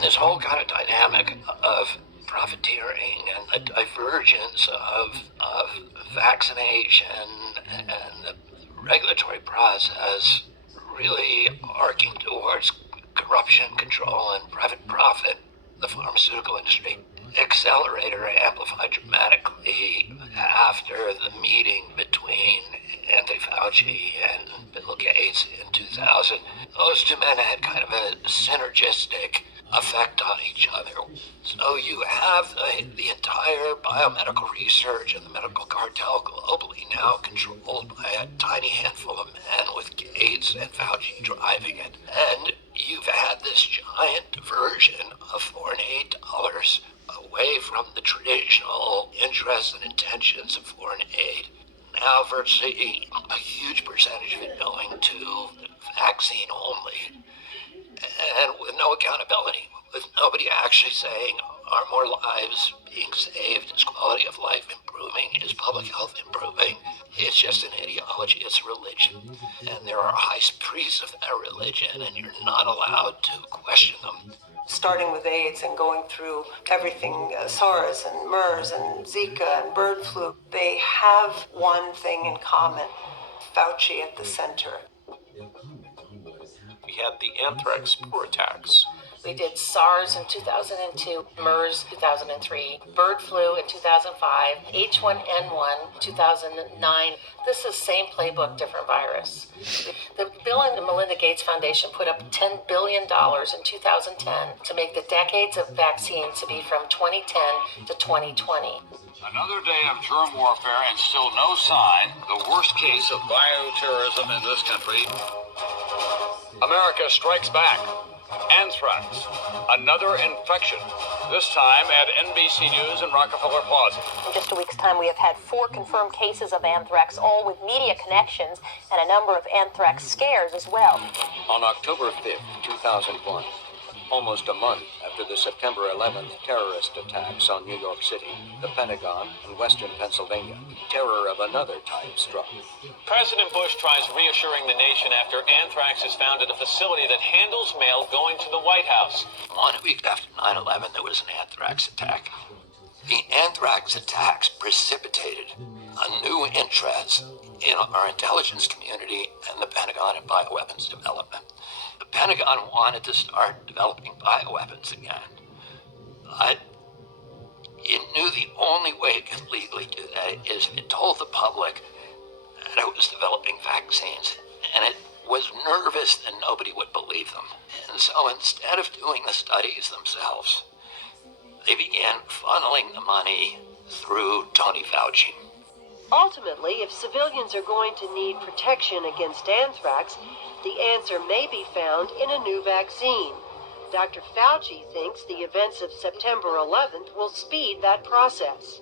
This whole kind of dynamic of profiteering and the divergence of vaccination and the regulatory process really arcing towards corruption, control, and private profit. The pharmaceutical industry accelerated or amplified dramatically after the meeting between Anthony Fauci and Bill Gates in 2000. Those two men had kind of a synergistic effect on each other. So you have the entire biomedical research and the medical cartel globally now controlled by a tiny handful of men with Gates and Fauci driving it. And you've had this giant diversion of foreign aid dollars away from the traditional interests and intentions of foreign aid. Now virtually a huge percentage of it going to vaccine only, and with no accountability, with nobody actually saying, are more lives being saved? Is quality of life improving? Is public health improving? It's just an ideology, it's a religion, and there are high priests of that religion, and you're not allowed to question them. Starting with AIDS and going through everything, SARS and MERS and Zika and bird flu, they have one thing in common: Fauci at the center. We had the anthrax spore attacks. We did SARS in 2002, MERS 2003, bird flu in 2005, H1N1 2009. This is same playbook, different virus. The Bill and Melinda Gates Foundation put up $10 billion in 2010 to make the decades of vaccines to be from 2010 to 2020. Another day of germ warfare and still no sign. The worst case of bioterrorism in this country. America strikes back. Anthrax, another infection, this time at NBC News and Rockefeller Plaza. In just a week's time, we have had 4 confirmed cases of anthrax, all with media connections, and a number of anthrax scares as well. On October 5th, 2001, almost a month after the September 11th terrorist attacks on New York City, the Pentagon, and western Pennsylvania, terror of another type struck. President Bush tries reassuring the nation after anthrax is found at a facility that handles mail going to the White House. 1 week after 9/11, there was an anthrax attack. The anthrax attacks precipitated a new interest in our intelligence community and the Pentagon in bioweapons development. The Pentagon wanted to start developing bioweapons again, but it knew the only way it could legally do that is if it told the public that it was developing vaccines, and it was nervous that nobody would believe them. And so instead of doing the studies themselves, they began funneling the money through Tony Fauci. Ultimately, if civilians are going to need protection against anthrax, the answer may be found in a new vaccine. Dr. Fauci thinks the events of September 11th will speed that process.